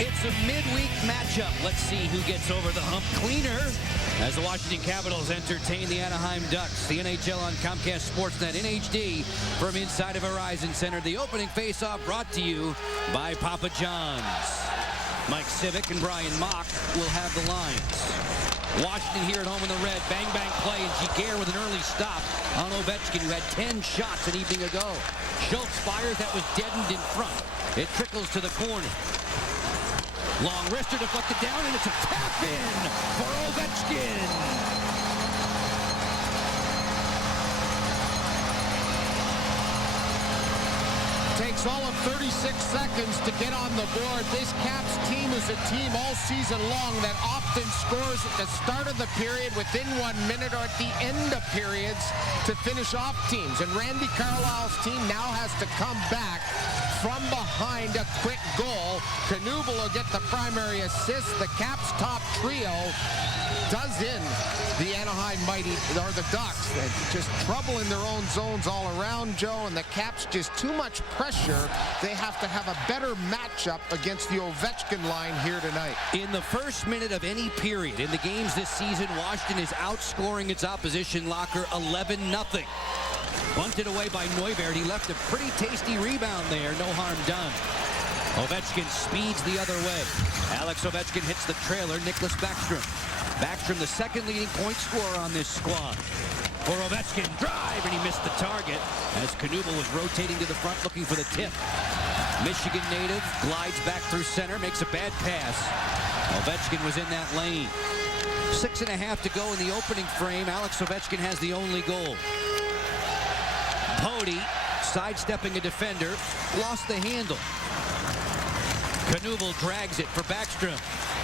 It's a midweek matchup. Let's see who gets over the hump cleaner as the Washington Capitals entertain the Anaheim Ducks. The NHL on Comcast Sportsnet in HD from inside of Verizon Center. The opening faceoff brought to you by Papa John's. Mike Civic and Brian Mock will have the lines. Washington here at home in the red. Bang, bang play, and Giguère with an early stop on Ovechkin, who had 10 shots an evening ago. Schultz fires. That was deadened in front. It trickles to the corner. Long wrister deflected down, and it's a tap-in for Ovechkin. Takes all of 36 seconds to get on the board. This Caps team is a team all season long that often scores at the start of the period, within 1 minute, or at the end of periods to finish off teams. And Randy Carlisle's team now has to come back from behind a quick goal. Knuble will get the primary assist. The Caps top trio does in the Anaheim Mighty, or the Ducks. They're just trouble in their own zones all around, Joe, and the Caps just too much pressure. They have to have a better matchup against the Ovechkin line here tonight. In the first minute of any period in the games this season, Washington is outscoring its opposition locker 11-0. Bunted away by Neidermeyer. He left a pretty tasty rebound there. No harm done. Ovechkin speeds the other way. Alex Ovechkin hits the trailer, Nicklas Backstrom. Backstrom, the second leading point scorer on this squad. For Ovechkin, drive, and he missed the target as Knuble was rotating to the front looking for the tip. Michigan native glides back through center, makes a bad pass. Ovechkin was in that lane. 6.5 to go in the opening frame. Alex Ovechkin has the only goal. Pody, sidestepping a defender, lost the handle. Knuble drags it for Backstrom.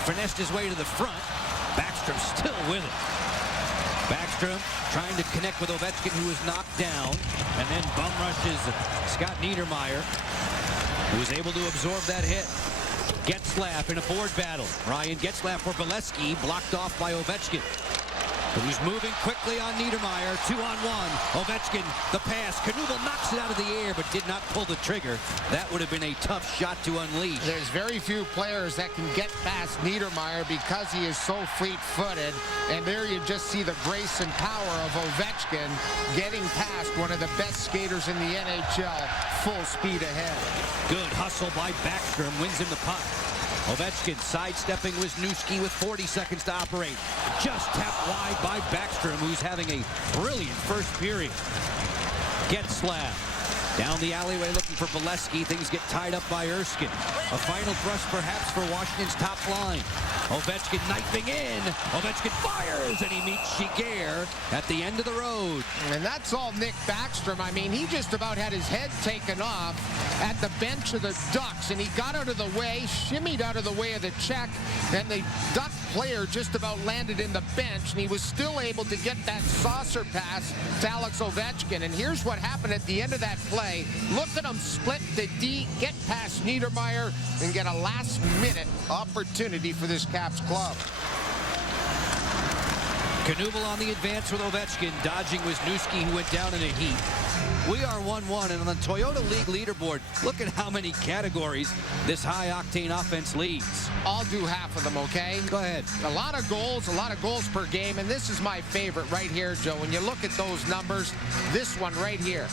Finessed his way to the front. Backstrom still with it. Backstrom trying to connect with Ovechkin, who was knocked down, and then bum rushes Scott Niedermeyer, who was able to absorb that hit. Getzlaf in a board battle. Ryan Getzlaf for Bolesky, blocked off by Ovechkin. Who's moving quickly on Neidermeyer. 2-on-1. Ovechkin, the pass. Knuble knocks it out of the air, but did not pull the trigger. That would have been a tough shot to unleash. There's very few players that can get past Neidermeyer because he is so fleet-footed. And there you just see the grace and power of Ovechkin getting past one of the best skaters in the NHL. Full speed ahead. Good hustle by Backstrom. Wins him the puck. Ovechkin sidestepping Wisniewski with 40 seconds to operate. Just tapped wide by Backstrom, who's having a brilliant first period. Getzlaf down the alleyway looking for Bolesky. Things get tied up by Erskine. A final thrust perhaps for Washington's top line. Ovechkin knifing in. Ovechkin fires, and he meets Giguère at the end of the road. And that's all Nick Backstrom. I mean, he just about had his head taken off at the bench of the Ducks, and he got out of the way, shimmied out of the way of the check, and the Duck player just about landed in the bench, and he was still able to get that saucer pass to Alex Ovechkin. And here's what happened at the end of that play. Look at him split the D, get past Neidermeyer, and get a last-minute opportunity for this Caps club. Knuble on the advance with Ovechkin, dodging Wisniewski, who went down in a heap. We are 1-1, and on the Toyota League leaderboard, look at how many categories this high-octane offense leads. I'll do half of them, okay? Go ahead. A lot of goals per game, and this is my favorite right here, Joe. When you look at those numbers, this one right here.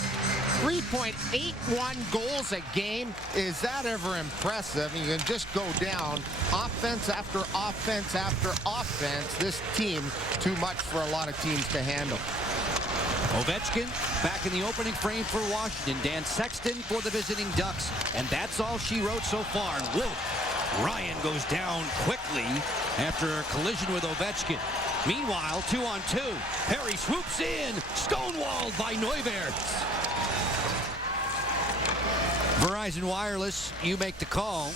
3.81 goals a game. Is that ever impressive? You can just go down offense after offense after offense. This team, too much for a lot of teams to handle. Ovechkin back in the opening frame for Washington. Dan Sexton for the visiting Ducks. And that's all she wrote so far. And whoa, Ryan goes down quickly after a collision with Ovechkin. Meanwhile, 2-on-2. Perry swoops in. Stonewalled by Neidermeyer. Verizon Wireless, you make the call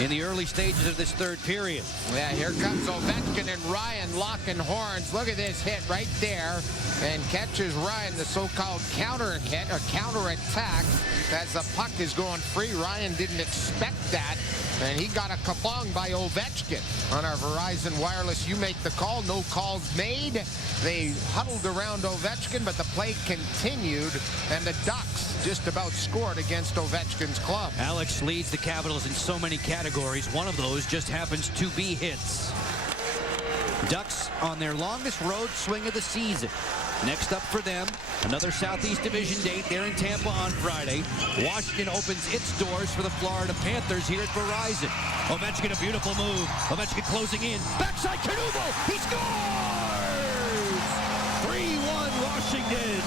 in the early stages of this third period. Yeah, here comes Ovechkin and Ryan locking horns. Look at this hit right there, and catches Ryan, the so-called counterattack as the puck is going free. Ryan didn't expect that, And he got a kabong by Ovechkin on our Verizon Wireless. You make the call. No calls made. They huddled around Ovechkin, but the play continued, and the Ducks just about scored against Ovechkin's club. Alex leads the Capitals in so many categories. One of those just happens to be hits. Ducks on their longest road swing of the season. Next up for them, another Southeast Division date there in Tampa on Friday. Washington opens its doors for the Florida Panthers here at Verizon. Ovechkin, a beautiful move. Ovechkin closing in. Backside Knuble. He scores! 3-1 Washington.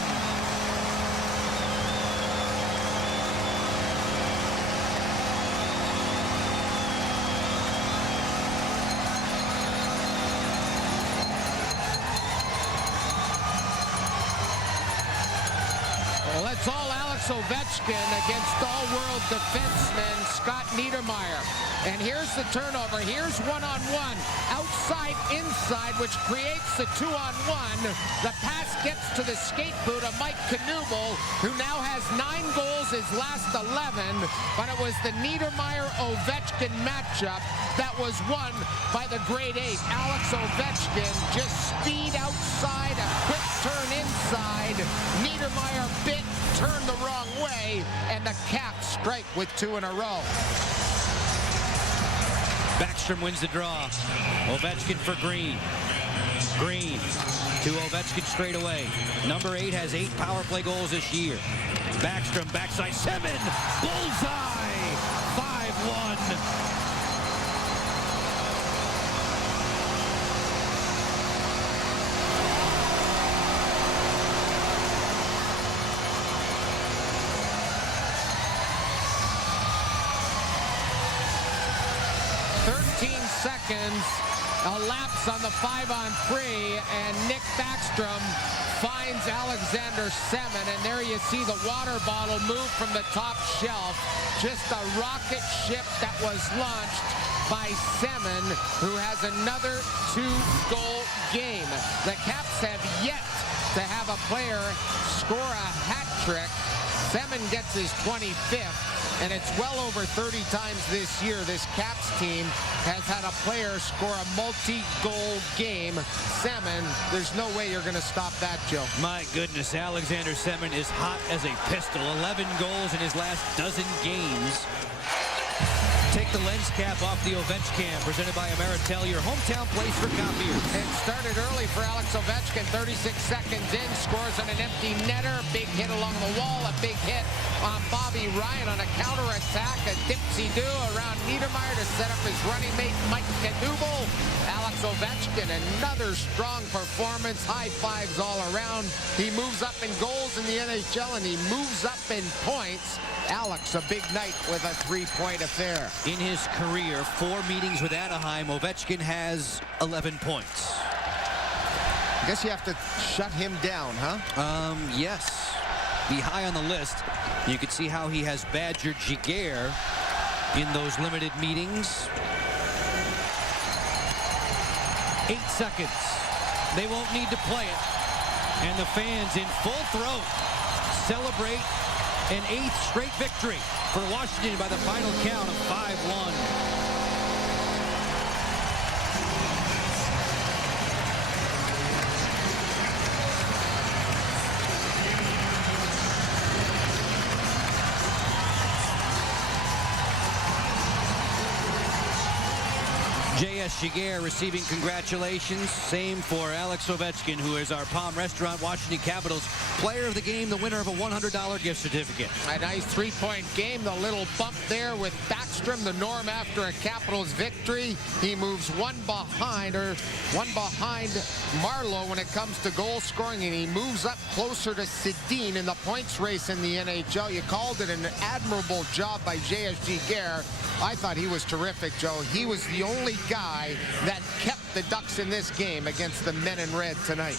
Well, it's all Alex Ovechkin against all-world defenseman Scott Niedermeyer. And here's the turnover. Here's one-on-one. Outside, inside, which creates the two-on-one. The pass gets to the skate boot of Mike Knuble, who now has 9 goals, his last 11. But it was the Niedermeyer-Ovechkin matchup that was won by the grade 8. Alex Ovechkin just speed outside, a quick turn inside. Niedermeyer bit, turned the wrong way, and the Caps strike with 2 in a row. Backstrom wins the draw. Ovechkin for Green. Green to Ovechkin straight away. Number 8 has 8 power play goals this year. Backstrom, backside, Semin, bullseye, 5-1. Seconds elapse on the 5-on-3, and Nick Backstrom finds Alexander Semin, and there you see the water bottle move from the top shelf. Just a rocket ship that was launched by Semin, who has another 2-goal game. The Caps have yet to have a player score a hat trick. Semin gets his 25th. And it's well over 30 times this year this Caps team has had a player score a multi-goal game. Semin, there's no way you're going to stop that, Joe. My goodness, Alexander Semin is hot as a pistol. 11 goals in his last dozen games. Take the lens cap off the Ovechkam, presented by Ameritel, your hometown place for copiers. It started early for Alex Ovechkin, 36 seconds in, scores on an empty netter, big hit along the wall, a big hit on Bobby Ryan on a counterattack, a dipsy-do around Neidermeyer to set up his running mate, Mike Knuble. Alex Ovechkin, another strong performance, high fives all around. He moves up in goals in the NHL, and he moves up in points. Alex, a big night with a 3-point affair. In his career, 4 meetings with Anaheim, Ovechkin has 11 points. I guess you have to shut him down, huh? Yes. Be high on the list. You can see how he has badgered Giguère in those limited meetings. 8 seconds. They won't need to play it. And the fans in full throat celebrate an 8th straight victory for Washington by the final count of 5-1. J.S. Giguère receiving congratulations. Same for Alex Ovechkin, who is our Palm Restaurant Washington Capitals player of the game, the winner of a $100 gift certificate. A nice 3-point game. The little bump there with Backstrom, the norm after a Capitals victory. He moves one behind Marlowe when it comes to goal scoring, and he moves up closer to Sedin in the points race in the NHL. You called it an admirable job by J.S. Giguère. I thought he was terrific, Joe. He was the only guy that kept the Ducks in this game against the men in red tonight.